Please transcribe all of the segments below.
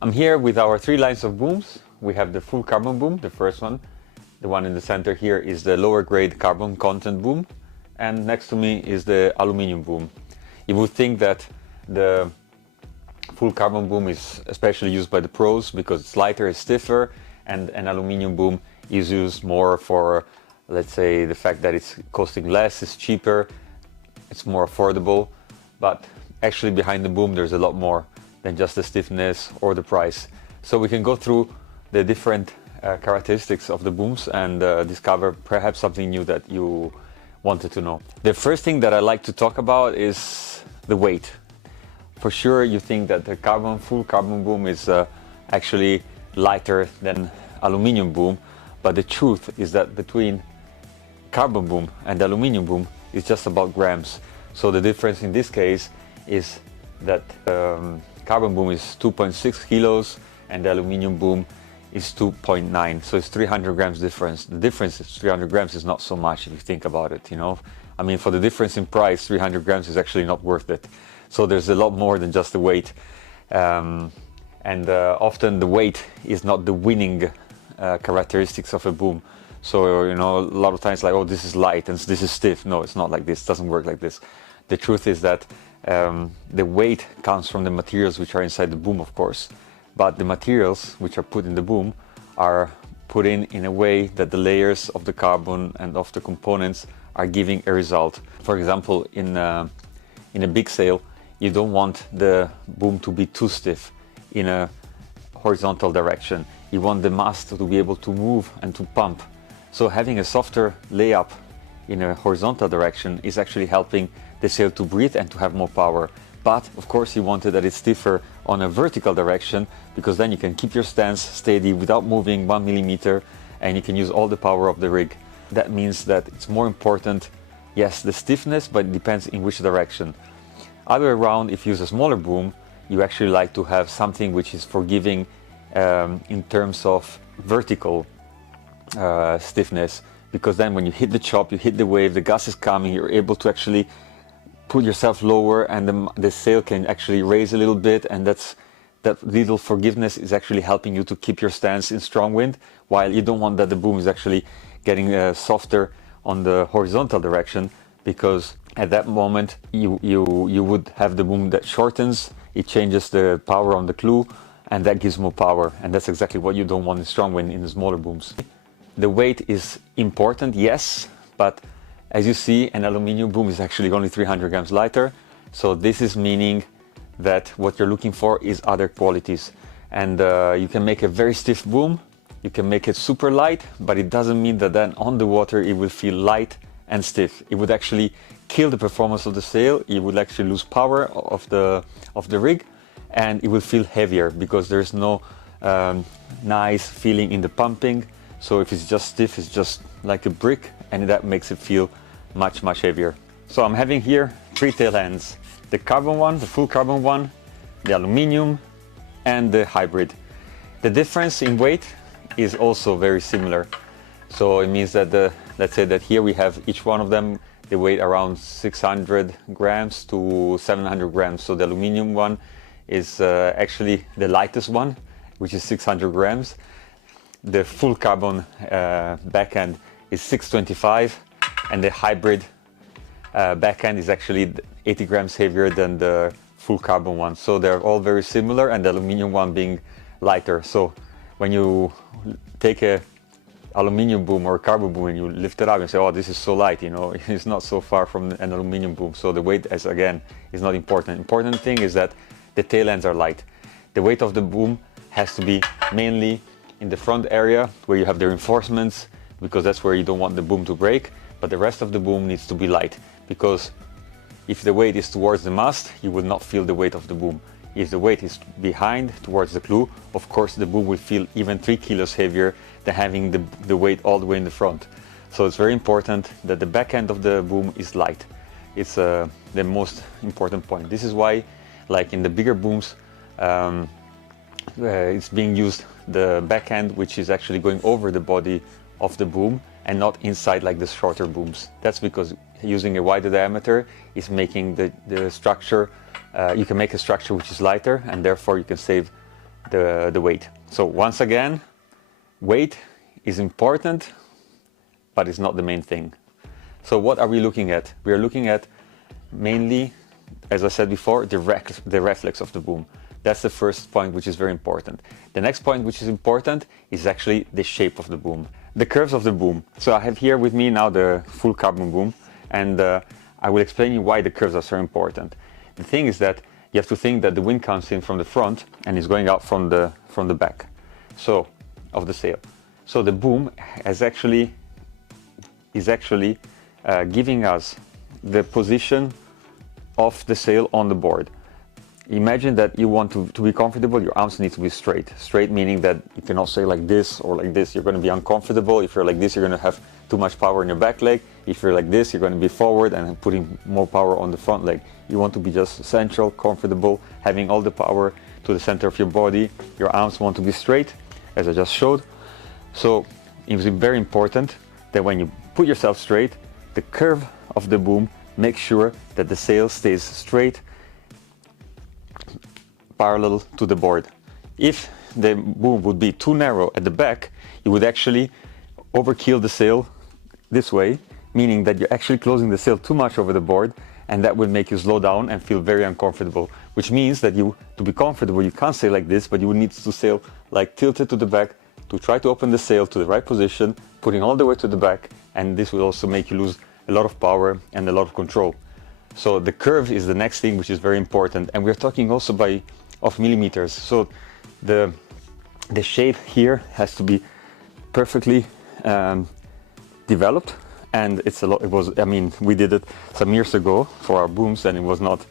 I'm here with our three lines of booms. We have the full carbon boom, the first one. The one in the center here is the lower grade carbon content boom. And next to me is the aluminum boom. You would think that the full carbon boom is especially used by the pros because it's lighter, it's stiffer, and an aluminum boom is used more for, let's say, the fact that it's costing less, it's cheaper, it's more affordable. But actually behind the boom there's a lot more than just the stiffness or the price. So we can go through the different characteristics of the booms and discover perhaps something new that you wanted to know. The first thing that I like to talk about is the weight. For sure you think that the full carbon boom is actually lighter than aluminum boom, but the truth is that between carbon boom and aluminum boom is just about grams. So the difference in this case is that carbon boom is 2.6 kilos and the aluminum boom is 2.9, so it's 300 grams difference. The difference is 300 grams is not so much if you think about it, you know. I mean, for the difference in price, 300 grams is actually not worth it. So there's a lot more than just the weight. Often the weight is not the winning characteristics of a boom. So, you know, a lot of times like, oh, this is light and this is stiff. No, it's not like this, it doesn't work like this. The truth is that the weight comes from the materials which are inside the boom, of course. But the materials which are put in the boom are put in a way that the layers of the carbon and of the components are giving a result. For example, in a big sail, you don't want the boom to be too stiff in a horizontal direction. You want the mast to be able to move and to pump. So having a softer layup in a horizontal direction is actually helping the sail to breathe and to have more power. But of course you wanted that it's stiffer on a vertical direction, because then you can keep your stance steady without moving 1 millimeter and you can use all the power of the rig. That means that it's more important, yes, the stiffness, but it depends in which direction. Other way around, if you use a smaller boom, you actually like to have something which is forgiving in terms of vertical stiffness, because then when you hit the chop, you hit the wave, the gas is coming, you're able to actually put yourself lower and the sail can actually raise a little bit, and that little forgiveness is actually helping you to keep your stance in strong wind, while you don't want that the boom is actually getting softer on the horizontal direction, because at that moment you would have the boom that shortens, it changes the power on the clew, and that gives more power, and that's exactly what you don't want in strong wind in the smaller booms. The weight is important, yes, but as you see, an aluminum boom is actually only 300 grams lighter. So this is meaning that what you're looking for is other qualities. And you can make a very stiff boom, you can make it super light, but it doesn't mean that then on the water it will feel light and stiff. It would actually kill the performance of the sail, it would actually lose power of the rig, and it will feel heavier because there's no nice feeling in the pumping. So if it's just stiff, it's just like a brick, and that makes it feel much heavier. So I'm having here three tail ends: the carbon one, the full carbon one, the aluminum, and the hybrid. The difference in weight is also very similar. So it means that let's say that here we have each one of them, they weigh around 600 grams to 700 grams. So the aluminum one is actually the lightest one, which is 600 grams. The full carbon backhand is 625, and the hybrid backhand is actually 80 grams heavier than the full carbon one. So they're all very similar, and the aluminum one being lighter. So when you take a aluminum boom or a carbon boom and you lift it up and say, oh, this is so light, you know, it's not so far from an aluminum boom. So the weight, as again, is not important. Important thing is that the tail ends are light. The weight of the boom has to be mainly in the front area where you have the reinforcements, because that's where you don't want the boom to break, but the rest of the boom needs to be light, because if the weight is towards the mast, you will not feel the weight of the boom. If the weight is behind towards the clew, of course the boom will feel even 3 kilos heavier than having the weight all the way in the front. So it's very important that the back end of the boom is light. It's the most important point. This is why, like in the bigger booms, it's being used the back end, which is actually going over the body of the boom and not inside like the shorter booms. That's because using a wider diameter is making the structure, you can make a structure which is lighter, and therefore you can save the weight. So once again, weight is important, but it's not the main thing. So what are we looking at? We are looking at mainly, as I said before, the reflex of the boom. That's the first point, which is very important. The next point, which is important, is actually the shape of the boom. The curves of the boom. So I have here with me now the full carbon boom, and I will explain you why the curves are so important. The thing is that you have to think that the wind comes in from the front and is going out from the back, so of the sail. So the boom is actually giving us the position of the sail on the board. Imagine that you want to be comfortable, your arms need to be straight. Straight meaning that you cannot say like this or like this, you're going to be uncomfortable. If you're like this, you're going to have too much power in your back leg. If you're like this, you're going to be forward and putting more power on the front leg. You want to be just central, comfortable, having all the power to the center of your body. Your arms want to be straight, as I just showed. So it's very important that when you put yourself straight, the curve of the boom makes sure that the sail stays straight, parallel to the board. If the boom would be too narrow at the back, you would actually overkill the sail this way, meaning that you're actually closing the sail too much over the board, and that will make you slow down and feel very uncomfortable, which means that to be comfortable, you can't sail like this, but you would need to sail like tilted to the back to try to open the sail to the right position, putting all the way to the back, and this will also make you lose a lot of power and a lot of control. So the curve is the next thing, which is very important, and we're talking also of millimeters. So the shape here has to be perfectly developed, and we did it some years ago for our booms, and it was not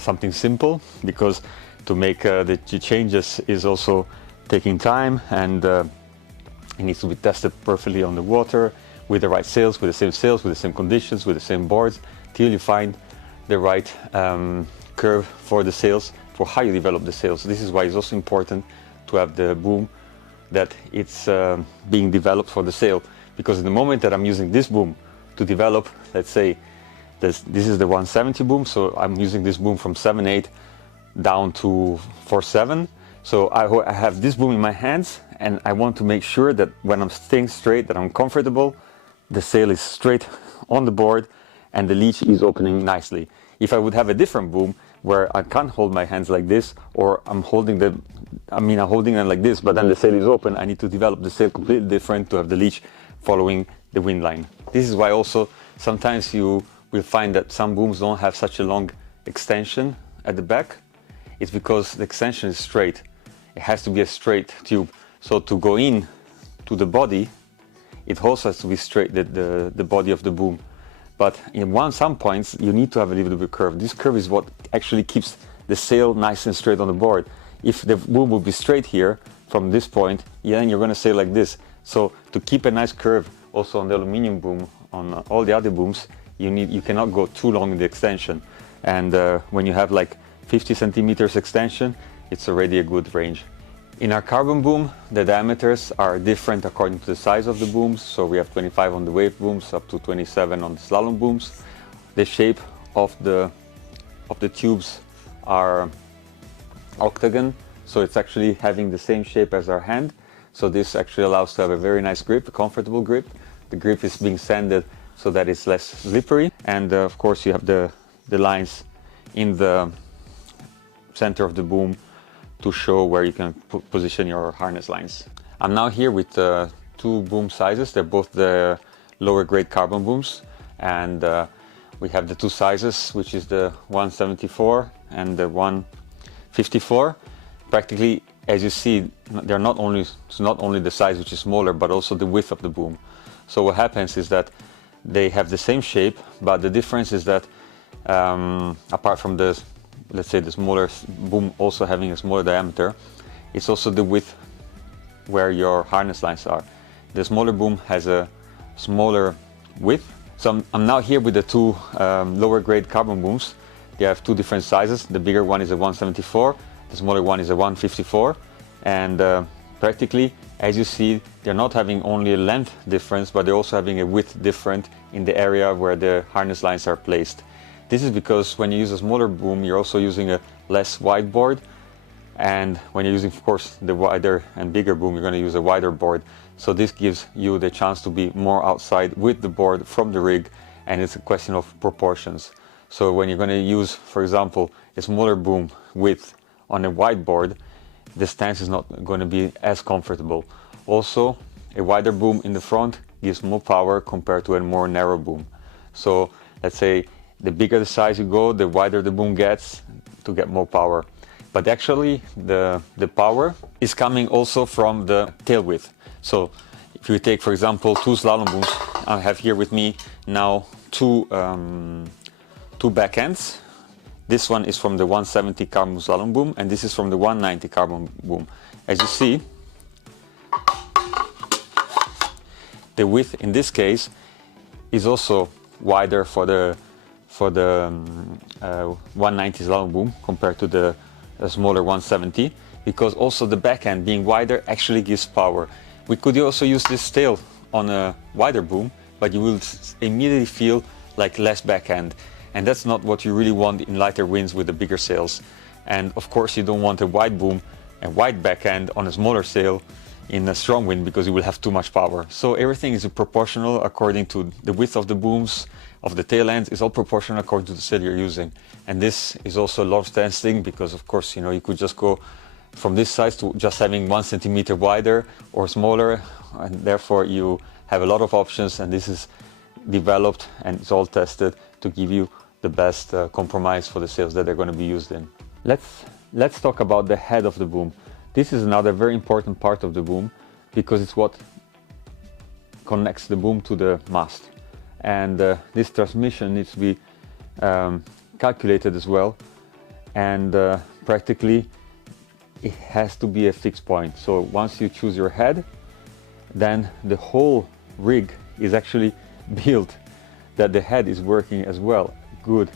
something simple, because to make the changes is also taking time, and it needs to be tested perfectly on the water with the right sails, with the same conditions, with the same boards, till you find the right curve for the sails, for how you develop the sails. This is why it's also important to have the boom that it's being developed for the sail, because in the moment that I'm using this boom to develop, let's say this is the 170 boom, so I'm using this boom from 7/8 down to 4/7. So I have this boom in my hands, and I want to make sure that when I'm staying straight, that I'm comfortable, the sail is straight on the board, and the leech is opening nicely. If I would have a different boom where I can't hold my hands like this, or I'm holding them like this, but then the sail is open, I need to develop the sail completely different to have the leech following the wind line. This is why also sometimes you will find that some booms don't have such a long extension at the back. It's because the extension is straight. It has to be a straight tube. So to go in to the body, it also has to be straight, the body of the boom. But in some points, you need to have a little bit of curve. This curve is what actually keeps the sail nice and straight on the board. If the boom would be straight here, from this point, then you're going to sail like this. So to keep a nice curve, also on the aluminium boom, on all the other booms, you cannot go too long in the extension. And when you have like 50 centimeters extension, it's already a good range. In our carbon boom, the diameters are different according to the size of the booms. So we have 25 on the wave booms, up to 27 on the slalom booms. The shape of the tubes are octagon, so it's actually having the same shape as our hand. So this actually allows to have a very nice grip, a comfortable grip. The grip is being sanded so that it's less slippery, and of course you have the lines in the center of the boom to show where you can position your harness lines. I'm now here with two boom sizes. They're both the lower grade carbon booms, and we have the two sizes, which is the 174 and the 154. Practically, as you see, it's not only the size which is smaller, but also the width of the boom. So what happens is that they have the same shape, but the difference is that apart from let's say the smaller boom also having a smaller diameter, it's also the width where your harness lines are. The smaller boom has a smaller width. So I'm now here with the two lower grade carbon booms. They have two different sizes. The bigger one is a 174, the smaller one is a 154, and practically, as you see, they're not having only a length difference, but they're also having a width difference in the area where the harness lines are placed. This is because when you use a smaller boom, you're also using a less wide board, And when you're using, of course, the wider and bigger boom, you're going to use a wider board. So this gives you the chance to be more outside with the board from the rig, and it's a question of proportions. So when you're going to use, for example, a smaller boom width on a wide board, the stance is not going to be as comfortable. Also, a wider boom in the front gives more power compared to a more narrow boom. So let's say the bigger the size you go, the wider the boom gets to get more power. But actually the power is coming also from the tail width. So if you take, for example, two slalom booms, I have here with me now two backends. This one is from the 170 carbon slalom boom, and this is from the 190 carbon boom. As you see, the width in this case is also wider for the 190 slalom boom compared to the smaller 170, because also the backhand being wider actually gives power. We could also use this tail on a wider boom, but you will immediately feel like less backhand, and that's not what you really want in lighter winds with the bigger sails. And of course you don't want a wide boom and wide backhand on a smaller sail in a strong wind, because you will have too much power. So everything is proportional according to the width of the booms, of the tail ends, is all proportional according to the sail you're using. And this is also a lot of testing, because of course, you know, you could just go from this size to just having 1 centimeter wider or smaller, and therefore you have a lot of options, and this is developed and it's all tested to give you the best compromise for the sails that they're going to be used in. Let's talk about the head of the boom. This is another very important part of the boom, because it's what connects the boom to the mast. And this transmission needs to be calculated as well, and practically it has to be a fixed point. So once you choose your head, then the whole rig is actually built that the head is working as well good,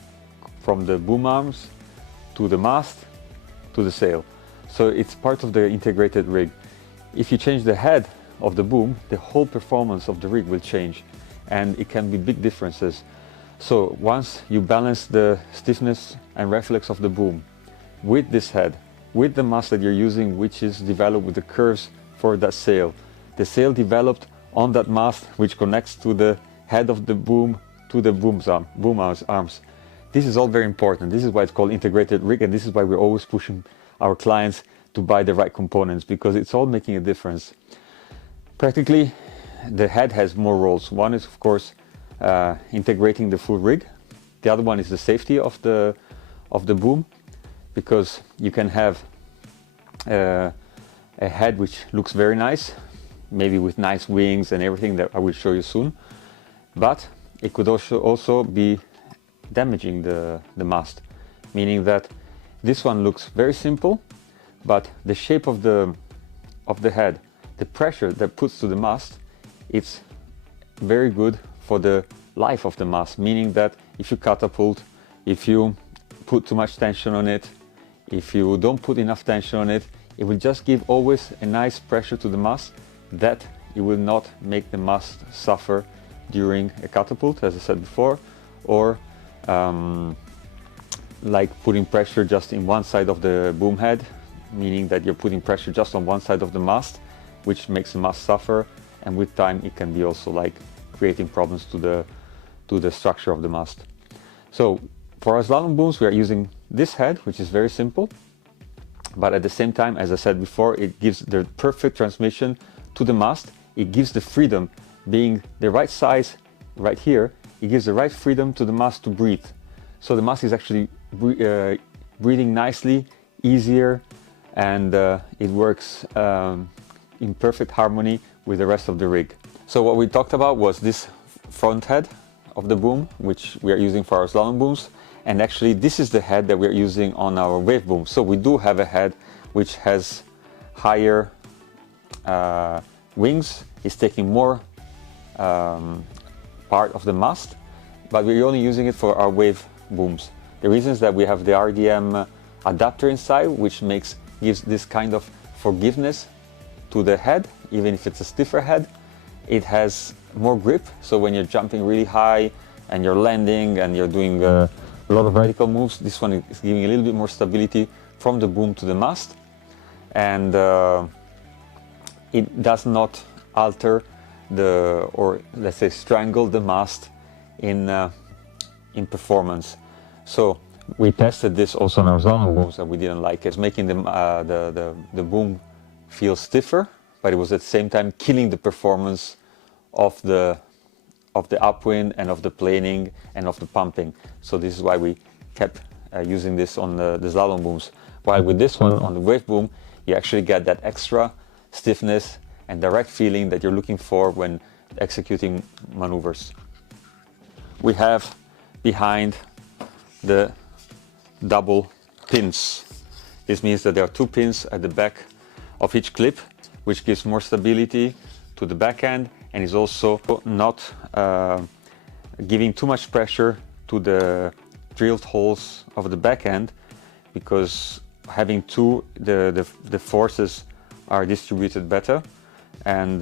from the boom arms to the mast to the sail. So it's part of the integrated rig. If you change the head of the boom, the whole performance of the rig will change, and it can be big differences. So once you balance the stiffness and reflex of the boom with this head, with the mast that you're using, which is developed with the curves for that sail, the sail developed on that mast which connects to the head of the boom to the boom arms. This is all very important. This is why it's called integrated rig, and this is why we're always pushing our clients to buy the right components, because it's all making a difference. Practically, the head has more roles. One is, of course, integrating the full rig. The other one is the safety of the boom, because you can have a head which looks very nice, maybe with nice wings and everything that I will show you soon, but it could also be damaging the mast, meaning that this one looks very simple, but the shape of the head, the pressure that puts to the mast, it's very good for the life of the mast, meaning that if you catapult, if you put too much tension on it, if you don't put enough tension on it, it will just give always a nice pressure to the mast that it will not make the mast suffer during a catapult, as I said before, or like putting pressure just in one side of the boom head, meaning that you're putting pressure just on one side of the mast, which makes the mast suffer, and with time it can be also like creating problems to the structure of the mast. So for our slalom booms, we are using this head, which is very simple, but at the same time, as I said before, it gives the perfect transmission to the mast. It gives the freedom, being the right size right here, it gives the right freedom to the mast to breathe. So the mast is actually breathing nicely, easier, and it works in perfect harmony with the rest of the rig. So what we talked about was this front head of the boom, which we are using for our slalom booms, and actually this is the head that we are using on our wave boom. So we do have a head which has higher wings, is taking more part of the mast, but we're only using it for our wave booms. The reason is that we have the RDM adapter inside, which gives this kind of forgiveness to the head. Even if it's a stiffer head, it has more grip, so when you're jumping really high and you're landing and you're doing a lot of vertical moves, this one is giving a little bit more stability from the boom to the mast, and it does not alter or let's say strangle the mast in performance. So we tested this also on our slalom booms and we didn't like it. It's making the boom feel stiffer, but it was at the same time killing the performance of the upwind and of the planing and of the pumping. So this is why we kept using this on the slalom booms. While with this one, on the wave boom, you actually get that extra stiffness and direct feeling that you're looking for when executing maneuvers. We have behind the double pins. This means that there are 2 pins at the back of each clip, which gives more stability to the back end and is also not giving too much pressure to the drilled holes of the back end, because having 2, the forces are distributed better, and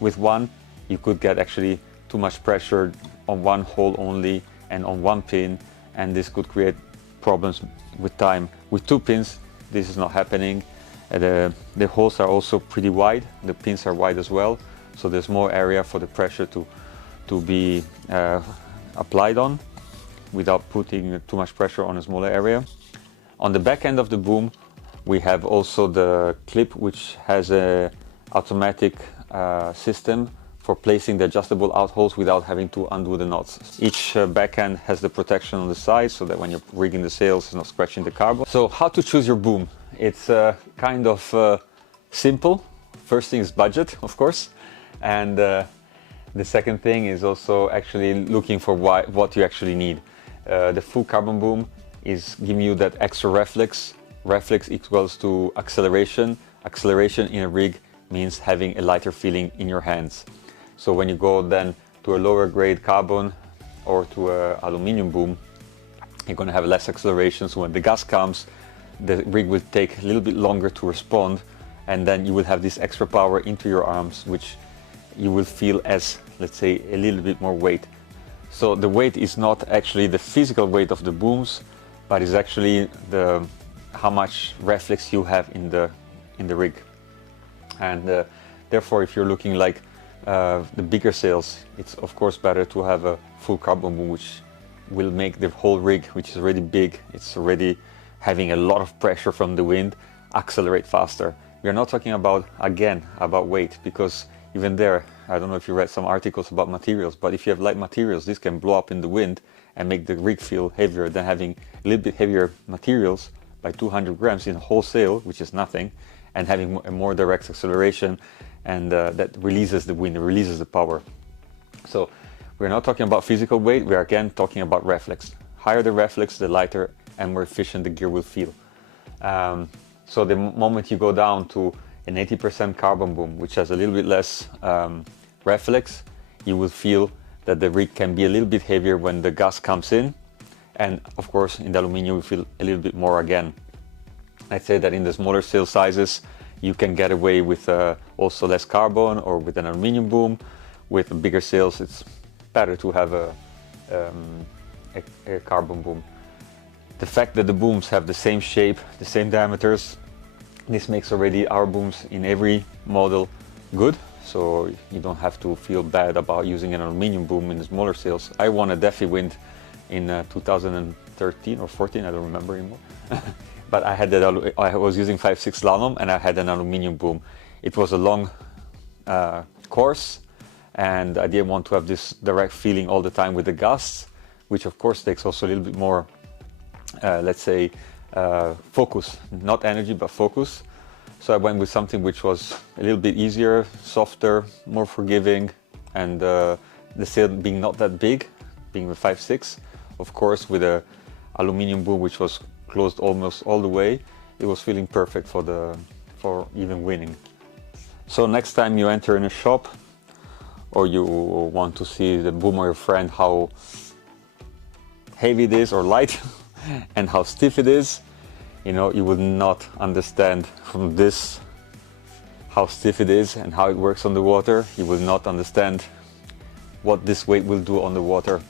with 1 you could get actually too much pressure on 1 hole only and on 1 pin, and this could create problems with time. With 2 pins this is not happening. The holes are also pretty wide, the pins are wide as well, so there's more area for the pressure to be applied on without putting too much pressure on a smaller area. On the back end of the boom we have also the clip, which has a automatic system for placing the adjustable out holes without having to undo the knots. Each back end has the protection on the side so that when you're rigging the sails it's not scratching the carbon. So how to choose your boom? It's kind of simple. First thing is budget, of course, and the second thing is also actually looking for what you actually need. The full carbon boom is giving you that extra reflex. Reflex equals to acceleration. Acceleration in a rig means having a lighter feeling in your hands. So when you go then to a lower grade carbon or to a aluminium boom, you're going to have less acceleration. So when the gust comes, the rig will take a little bit longer to respond, and then you will have this extra power into your arms, which you will feel as, let's say, a little bit more weight. So the weight is not actually the physical weight of the booms, but is actually how much reflex you have in the rig. And therefore, if you're looking like the bigger sails, it's of course better to have a full carbon boom, which will make the whole rig, which is already big, it's already having a lot of pressure from the wind, accelerate faster. We are not talking about, again, about weight, because even there, I don't know if you read some articles about materials, but if you have light materials, this can blow up in the wind and make the rig feel heavier than having a little bit heavier materials by 200 grams in a whole sail, which is nothing, and having a more direct acceleration, and that releases the wind, releases the power. So we're not talking about physical weight, we're again talking about reflex. Higher the reflex, the lighter and more efficient the gear will feel. So the moment you go down to an 80% carbon boom, which has a little bit less reflex, you will feel that the rig can be a little bit heavier when the gust comes in, and of course in the aluminium we feel a little bit more again. I'd say that in the smaller sail sizes you can get away with also less carbon or with an aluminium boom. With bigger sails it's better to have a carbon boom. The fact that the booms have the same shape, the same diameters, this makes already our booms in every model good, so you don't have to feel bad about using an aluminium boom in the smaller sails. I won a Defi Wind in 2013 or 14, I don't remember anymore. But I had that. I was using 5/6 slalom and I had an aluminium boom. It was a long course, and I didn't want to have this direct feeling all the time with the gusts, which of course takes also a little bit more, let's say, focus, not energy but focus. So I went with something which was a little bit easier, softer, more forgiving, and the sail being not that big, being the 5/6. Of course, with a aluminium boom which was closed almost all the way, it was feeling perfect for even winning. So next time you enter in a shop or you want to see the boom of your friend, how heavy it is or light and how stiff it is, you know, you will not understand from this how stiff it is and how it works on the water. You will not understand what this weight will do on the water.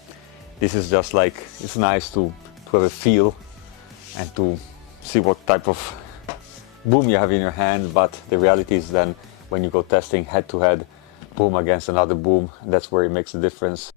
This is just like, it's nice to have a feel and to see what type of boom you have in your hand, but the reality is then when you go testing head to head, boom against another boom, that's where it makes a difference.